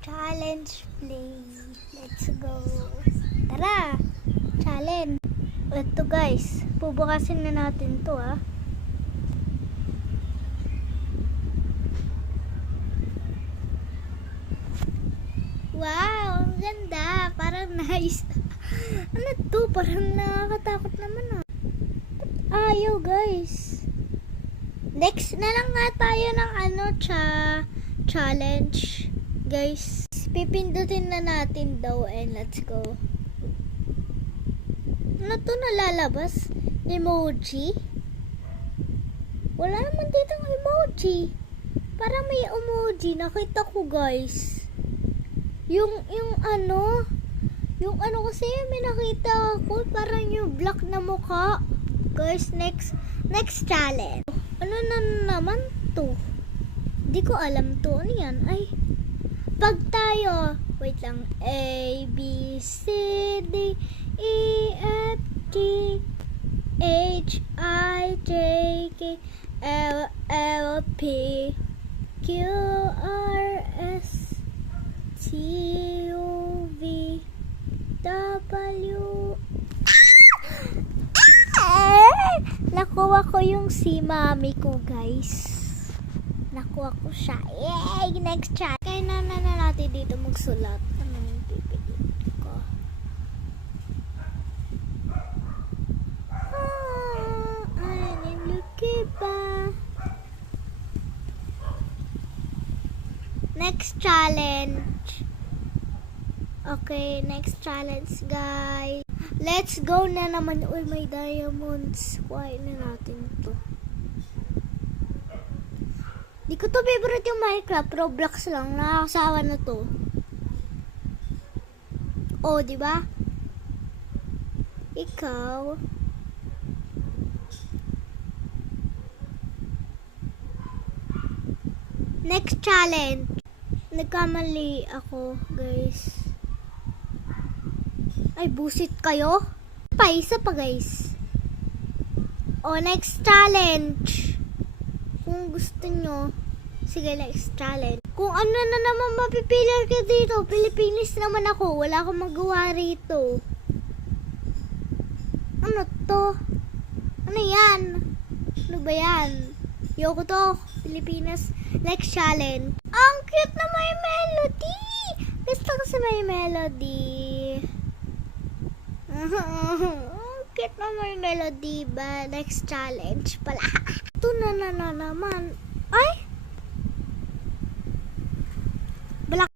Challenge play. Let's go. Tara! Challenge. Ito guys, bubukasin na natin to ah. Wow, ang ganda. Parang nice. Ano to? Parang nakakatakot naman ah. Ayaw guys. Next na lang nga tayo ng challenge. Guys, pipindutin na natin daw and let's go. Ano to nalalabas? Emoji? Wala naman ditong emoji. Parang may emoji. Nakita ko guys. Yung kasi may nakita ako. Parang yung black na mukha. Guys, next challenge. Ano na naman to? Di ko alam to. Ano yan? Ay, pag tayo, wait lang, A, B, C, D, E, F, G, H, I, J, K, L, L, P, Q, R, S, T, U, V, W. Nakuha ko yung si mami ko guys. Nakuha ko siya. Yay! Next chat. Kaya na natin dito magsulat. Ano yung pipiliin ko? Ay, luki ba? Next challenge. Okay, next challenge guys. Let's go na naman. Uy, may diamonds. Kuhain na natin to. Di ko to favorite yung Minecraft. Roblox lang. Nakakasawa na to. Oh, di ba? Ikaw. Next challenge. Nagkamali ako, guys. Ay, busit kayo. Isa pa, guys. Oh, next challenge. Kung gusto nyo, sige, next challenge. Kung ano na naman mapipili ka dito, Pilipinas naman ako. Wala akong magawa rito. Ano to? Ano yan? Ano ba yan? Yoko to. Pilipinas. Next challenge. Ang cute na may melody. Gusto ko sa may melody. Cute na may melody ba? Next challenge pala. Ito na naman.